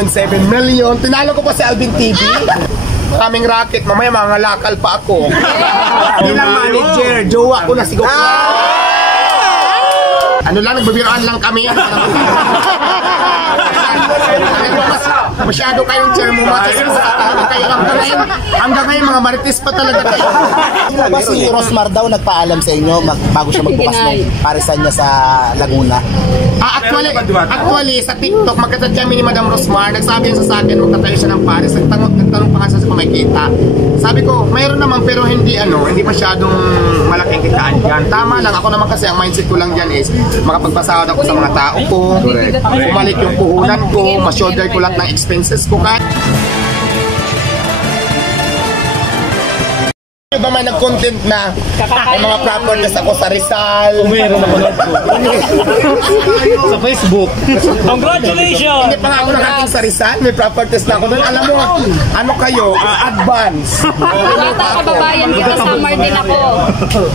1.7 million. Tinalo ko pa si Alvin TV. Maraming racket, mamaya mga lakal pa ako. Hindi lang manager, jowa ko na si Goku. Ano lang, nagbabiroan lang kami. Masyado kayong chair mo, hanggang ngayon mga marites pa talaga kayo. Ba si Rosmar daw nagpaalam sa inyo bago siya magbukas ng parisan niya sa Laguna? Actually, sa TikTok, magkatad kami ni Madam Rosmar, nagsabi niya sa akin, magtatayo siya ng paris, nagtanong pa nga siya kung may kita. Sabi ko, mayroon naman pero hindi masyadong malaking kitaan dyan. Tama lang, ako naman kasi ang mindset ko lang dyan is makapagpasahod ako sa mga tao ko, bumalik yung puhunan ko, ma-shoulder ko lahat ng expenses ko kahit. Ba may nag-content na may mga properties ako sa Rizal? Meron naman sa Facebook. Congratulations! Hindi pa nga ako nakating sa Rizal, may properties na ako doon. Alam mo, ano kayo, advance. Nakita kababayan kita, summer din ako.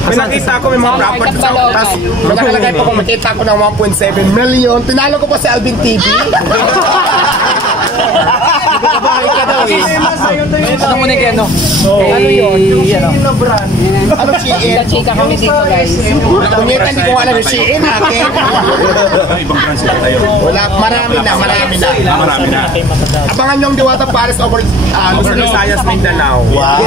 May nakita ako, may mga properties ako. Tapos may nakalagay pa ko, makita ko ng 1.7 million. Tinalo ko pa si Alvin TV. Ano mo na kayo, no? Ano yun? Ano Shein? Chika kami dito, guys. Nakungita, hindi ko alam yung Shein akin. Ibang brand sila tayo. Wala, marami na. Marami na. Abangan yung Diwata Paris over Luzon, Visayas, Mindanao. Wow!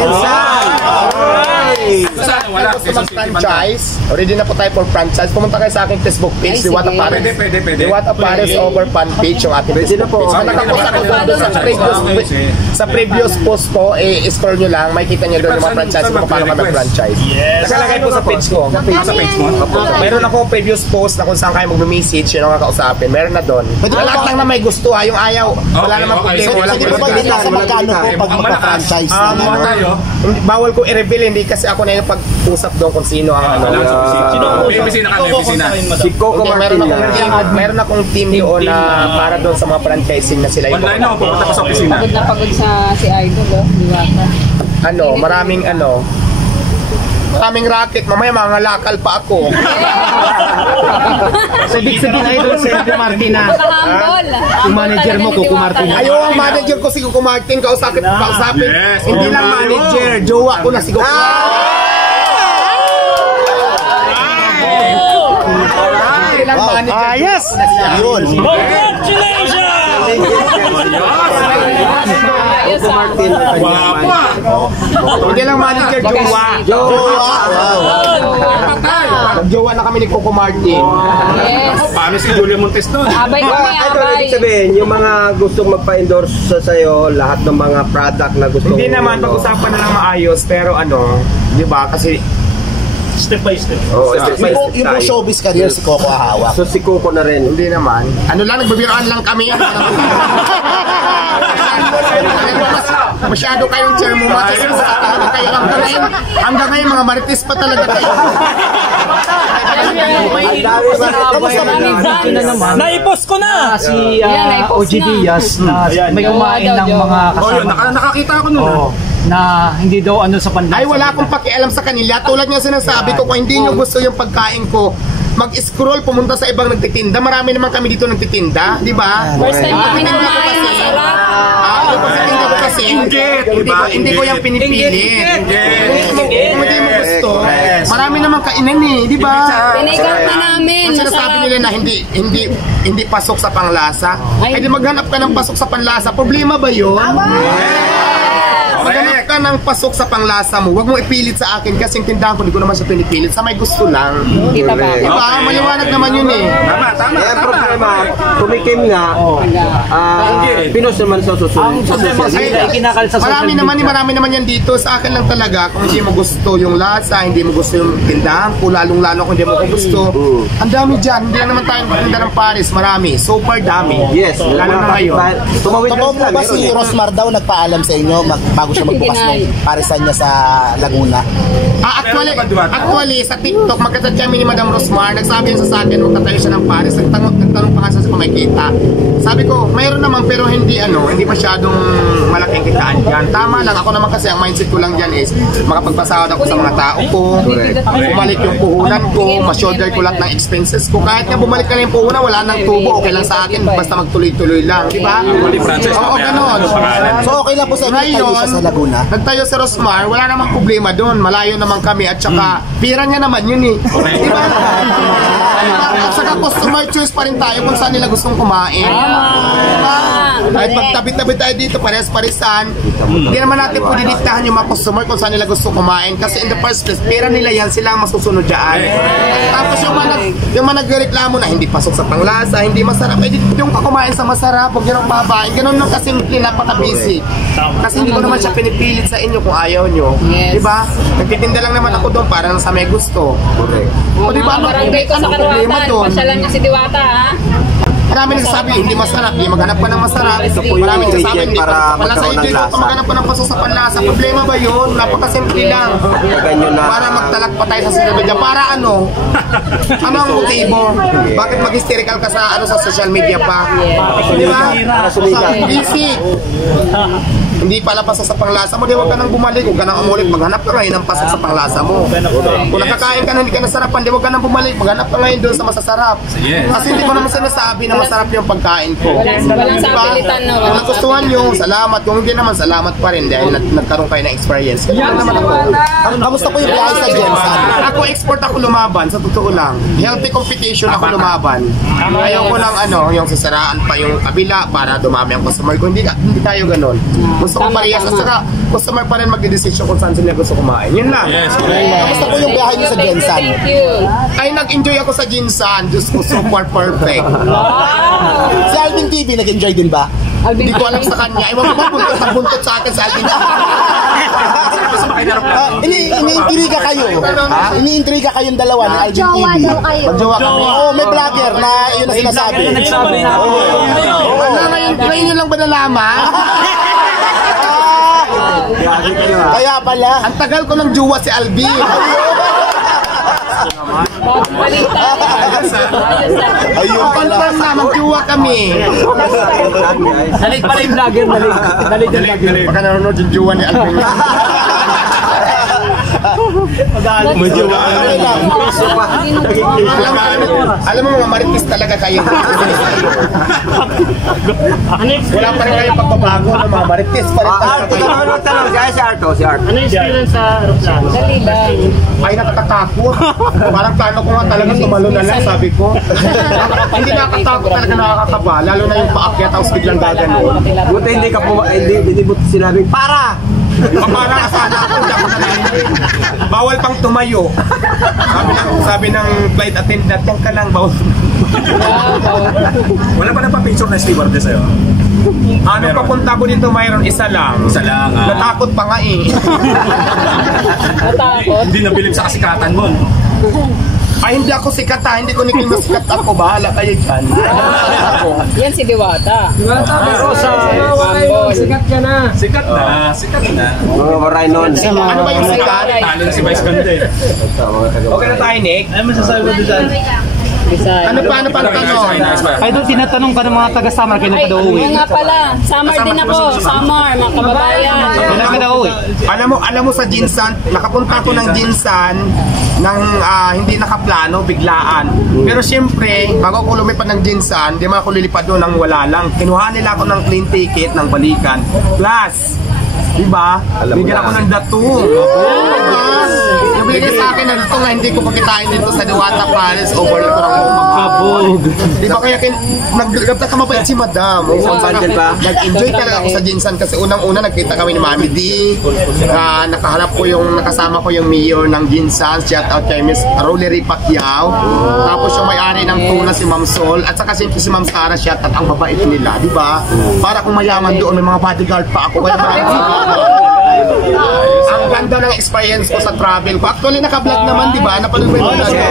Wala. Gusto mag-franchise. Already na po tayo for franchise. Pumunta kayo sa aking Facebook page, Diwata Paris. Pwede. Diwata Paris over fan page yung ating Facebook page. Nakapost ako doon sa previous post ko, scroll nyo lang, makikita nyo doon yung mga franchise kung paano kami franchise. Nakalagay po sa page ko. Sa page mo? Meron ako previous post na kung saan kayo mag-message, yun ang kakausapin. Meron na doon. Lahat lang na may gusto, yung ayaw. Wala naman problema. Pwede ba dito sa magkano po pag magpa-franchise na Bawal ko i-reveal, hindi kasi ako na yung pag-usap doon kung sino ang ano. May opisina ka, may opisina. Si Coco Martin. Meron akong team doon na para doon sa mga franchising na sila yung Online ako, pupunta ko sa opisina. Pagod na pagod sa si Idol, Diwata. Maraming racket, mamaya mga lakal pa ako. So, big sabihin Idol si Coco Martin na. Humble. Yung manager mo, Coco Martin. Ayaw ang manager ko si Coco Martin, kausapin. Yes, Hindi lang manager, jowa ko na si Coco. Yes! Yun! Congratulations! Wapa! Hindi lang manager, jowa. Nag-jowa na kami ni Coco Martin. Yes. Paano si Julia Montes doon? Abay kami, abay. Ibig sabihin, yung mga gustong magpa-endorse sa'yo, lahat ng mga product na gusto Hindi naman, pag-usapan na lang maayos, pero di ba, kasi Step by step. Oh, step by step Yung tayo. showbiz career si Coco hawak. So si Coco na rin. hindi naman. Ano lang, nagbabiroan lang kami. Masyado kayong chair mo, hanggang ngayon mga marites pa talaga kayo. Naipost ko na si naipost OG na. Diaz na may kumain ng mga Oh, yun, kasama nakakita ako nun. na hindi daw sa panlasa. Ay, wala akong pakialam sa kanila. Tulad nga sinasabi ko, kung hindi nyo gusto yung pagkain ko, mag-scroll, pumunta sa ibang nagtitinda. Marami naman kami dito nagtitinda, di ba? First time kami na kumain, masarap. Yung pagtitinda ko kasi, hindi ko yung pinipilit. Kung hindi mo gusto, marami naman kainan di ba? Pinay-count na namin, Ang sinasabi masarap. nila na hindi pasok sa panglasa, ay di maghanap ka ng pasok sa panlasa. Problema ba yun? Maghanap ka ng pasok sa panglasa mo. Huwag mo ipilit sa akin kasi yung tindahan ko, hindi ko naman siya pinipilit. Sa may gusto lang. Kita ba? Diba? Maliwanag naman yun eh. Tama. Kaya ang problema, tumikim nga, pinos naman sa susunod. Ang problema kasi kinakal sa social Marami naman yan dito. Sa akin lang talaga, kung hindi mo gusto yung lasa, hindi mo gusto yung tindahan ko, lalong-lalo kung hindi mo gusto. Ang dami dyan. Hindi lang naman tayo magtinda ng Paris. Marami. Super dami. Yes. Lalo na ngayon. Tumawid Totoo lang po sila. ba si Rosmar daw nagpaalam sa inyo bago bago siya magbukas ng parisan niya sa Laguna? Actually, sa TikTok, magkachat kami ni Madam Rosmar, nagsabi niya sa akin, magkatayo siya ng pares, nagtanong pa nga siya kung may kita. Sabi ko, mayroon naman pero hindi masyadong malaking kitaan dyan. Tama lang, ako naman kasi ang mindset ko lang dyan is makapagpasahod ako sa mga tao ko, bumalik yung puhunan ko, ma-shoulder ko lahat ng expenses ko. Kahit nga bumalik ka na yung puhunan, wala nang tubo, okay lang sa akin, basta magtuloy-tuloy lang, di ba? Oo, ganun. So okay lang po sa inyo tayo siya sa Laguna? Nagtayo sa Rosmar, wala namang problema doon, malayo naman kami at saka pira niya naman yun eh. Di ba? At saka customer choice pa rin tayo kung saan nila gustong kumain. Diba? Kahit magtabi-tabi tayo dito, pares-paresan, hindi naman natin po didiktahan yung mga customer kung saan nila gusto kumain. Kasi in the first place, pera nila yan, sila ang masusunod dyan. Tapos yung mga nagreklamo na hindi pasok sa panglasa, hindi masarap, eh yung kumain sa masarap, huwag nyo nang pabain. Ganun lang kasimple, napaka-busy. Kasi hindi ko naman siya pinipilit sa inyo kung ayaw nyo. Diba? Nagtitinda lang naman ako doon para sa may gusto. O diba? Barangay ko sa Karuatan, pasyalan niya si Diwata, ha? Marami nagsasabi, hindi masarap, hindi maghanap ka ng masarap. Marami nagsasabi, hindi pala sa hindi ko maghanap ka ng paso sa panlasa. Problema ba yun? Napakasimple lang. Para magtalak pa tayo sa sinabidya. Para ano? Ano ang motibo? Bakit mag-hysterical ka sa social media pa? Di ba? Busy. Hindi pala paso sa panglasa mo, di huwag ka nang bumalik, huwag ka nang umulit, maghanap ka ngayon ng paso sa panglasa mo. Kung nakakain ka na hindi ka nasarapan, di huwag ka nang bumalik, maghanap ka ngayon doon sa masasarap. Kasi hindi ko naman sinasabi na masarap yung pagkain ko. Walang sapilitan, no? Kung nagustuhan nyo, salamat. Kung hindi naman, salamat pa rin dahil nagkaroon kayo ng experience. Kaya naman ako. Kamusta po yung biyahe sa Jensen? Ako export ako lumaban, sa totoo lang. Healthy competition ako lumaban. Ayaw ko lang yung sasaraan pa yung kabila para dumami ang customer ko. Hindi tayo ganun. Gusto ko parehas. At saka, customer pa rin mag-decision kung saan sila gusto kumain. Yun lang. Kamusta po yung biyahe niyo sa Jensen? Thank you. Ay, nag-enjoy ako sa Jinsan. Diyos ko, super perfect. Si Alvin TV, nag-enjoy din ba? Hindi ko alam sa kanya. Iwan ko ba buntot sa akin sa Alvin TV? Iniintriga kayo. Iniintriga kayong dalawa ni Alvin TV. Magjowa kami. Oo, may vlogger na yun ang sinasabi. Ngayon nyo lang ba nalaman? Kaya pala. Ang tagal ko ng jowa si Alvin. Ayun pala. Confirm na, magjowa kami. Nalig pala yung vlogger, nalig yung vlogger. Baka nanonood yung jowa ni Alvin. Alam mo mga maritis talaga kayo. Wala pa rin kayong pagbabago ng mga maritis pa rin talaga kayo. Si Art. Ano experience sa aeroplano? Dali lang. Ay, nakakatakot. Parang plano ko nga talaga sumalo na lang, sabi ko. Hindi nakakatakot talaga, nakakakaba. Lalo na yung paakyat, tapos biglang gaganon. Buti hindi ka hindi mo sinabi, para! Para sana ako, hindi ako nalahin. Bawal pang tumayo. Sabi ng flight attendant, yan ka lang, bawal. Wala pa na pa-picture na stewardess sa'yo? Ano papunta ko dito, mayroon isa lang. Isa lang, ah. Natakot pa nga eh. Natakot. Hindi nabilib sa kasikatan mo. Ay, hindi ako sikat ha. Hindi ko nikin na sikat ako. Bahala kayo dyan. Ako. Yan si Diwata. Pero sa Sikat na. Mga marainon. Ano ba yung sikat? Talent si Vice Ganda eh. Okay na tayo, Nick? Ano masasabi mo dyan? Ano pa ang tanong? Ay, doon tinatanong ka ng mga taga-Samar, kailan ka daw uwi? Nga pala. Summer din ako. Summer, mga kababayan. Kailan ka daw uwi? Alam mo sa Jinsan, nakapunta ko ng Jinsan ng hindi nakaplano, biglaan. Pero siyempre, bago ako lumipad ng Jinsan, di man ako lilipad doon ng wala lang. Kinuha nila ako ng plane ticket ng balikan. Plus, diba? Bigyan ako ng datong. Nabigay sa akin na dito nga, hindi ko pakitain dito sa Diwata Paris over ito ng Kabog. Di ba kaya nag-gabta ka mabait si Madam? Nag-enjoy talaga ako sa Jinsan kasi unang-una nagkita kami ni Mami D. Nakaharap ko nakasama ko yung mayor ng Jinsan. Shout out kay Miss Rolery Pacquiao. Tapos yung may-ari ng tuna si Ma'am Sol. At saka si Ma'am Sara, shout out ang babait nila. Di ba? Para kung mayaman doon, may mga bodyguard pa ako. Kaya ang ganda ng experience ko sa travel ko. Actually, naka-vlog naman, di ba? Napanood mo yung vlog ko.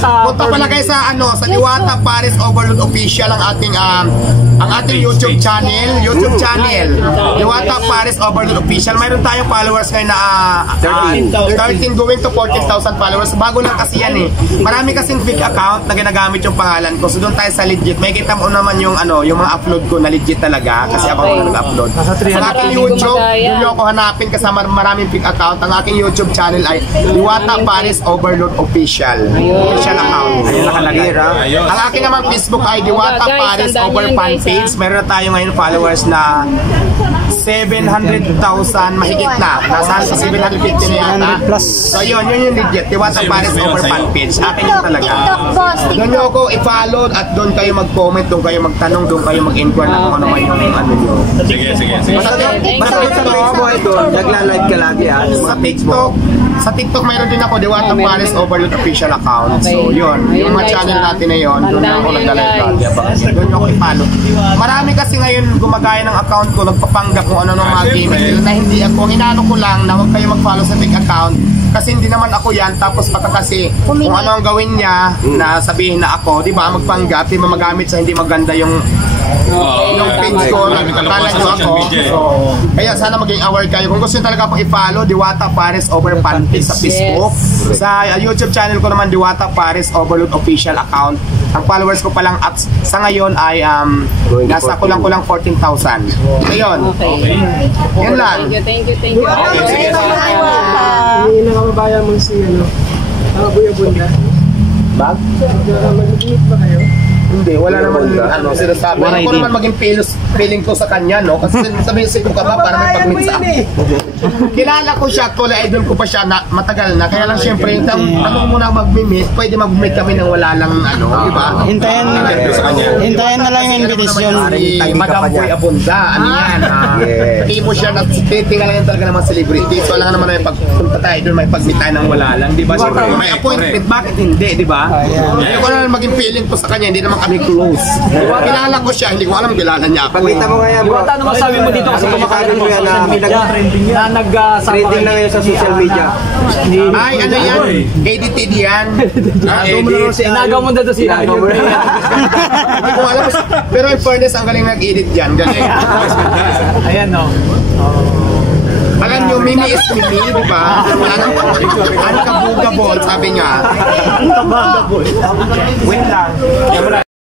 Punta pala kayo sa sa Diwata Paris Overload Official ang ating YouTube channel. Diwata Paris Overload Official. Mayroon tayong followers ngayon na 13 going to 14,000 followers. Bago lang kasi yan eh. Marami kasing fake account na ginagamit yung pangalan ko. So doon tayo sa legit. May kita mo naman yung yung mga upload ko na legit talaga kasi ako na nag-upload. Sa aking YouTube, yun yung ako hanapin kasi maraming fake account. Ang aking YouTube channel ay Diwata Paris Overload Official. Official account. Ayun nakalagay. Ang aking naman Facebook ay Diwata Paris Over Fan Page. Meron na tayo ngayon followers na 700,000 mahigit na. Nasa 750 na yata. So yun yung legit. Diwata Paris Over Fan Page. Akin yung talaga. Doon nyo ako i-follow at doon kayo mag-comment, doon kayo magtanong, doon kayo mag-inquire na kung ano man yung ano nyo. Sige. Basta sa mga mo ito, nagla-live ka lagi Sa TikTok mayroon din ako Diwata Paris Overload Official account. So yun, yung mga channel natin na yun, doon ako nagla-live lagi. Doon ako i-follow. Marami kasi ngayon gumagaya ng account ko, nagpapanggap kung ano ng mga gaming na hindi ako. Ang inaano ko lang na huwag kayo mag-follow sa fake account kasi hindi naman ako yan. Tapos baka kasi kung ano ang gawin niya na sabihin na ako, di ba, magpanggap, di ba magamit sa hindi maganda yung page ko, nagkakala nyo ako. So, kaya sana maging aware kayo. Kung gusto nyo talaga akong i-follow, Diwata Paris Over Fan Page sa Facebook. Sa YouTube channel ko naman, Diwata Paris Overload Official account. Ang followers ko pa lang at sa ngayon ay nasa kulang-kulang 14,000. Ayun. Okay. Yan lang. Thank you. Okay, sige. Hindi nakababayan mo si Buya Bunda. Bag? Mag-meet ba kayo? Hindi, wala naman sinasabi. Ako naman maging feeling ko sa kanya, no? Kasi sabihin ko ka ba para may pag-meet sa akin. Kilala ko siya, actually idol ko pa siya na matagal na. Kaya lang siyempre, tanong muna mag-meet, pwede mag-meet kami nang wala lang di ba? Hintayin na lang yung invitation. Madam Boy Abunda, ano yan? Timo siya na titingnan lang yan talaga naman celebrity. So alam naman na pagpunta tayo doon, may pag-meet tayo nang wala lang, di ba? Siyempre, may appointment, bakit hindi, di ba? Kaya ko naman maging feeling ko sa kanya, hindi naman kami close. Kilala ko siya, hindi ko alam kilala niya ako. Pagkita mo nga yan, bro. Diwata, ano masabi mo dito kasi kumakain mo yan na nag-sama trending na ngayon sa social media. Ay, ano yan? Edited yan. Inagaw mo na doon sila. Hindi ko alam. Pero in fairness, ang galing nag-edit yan. Galing. Ayan, no. Alam nyo, Mimi is Mimi, di ba? Unkabugable, sabi niya. Wait lang.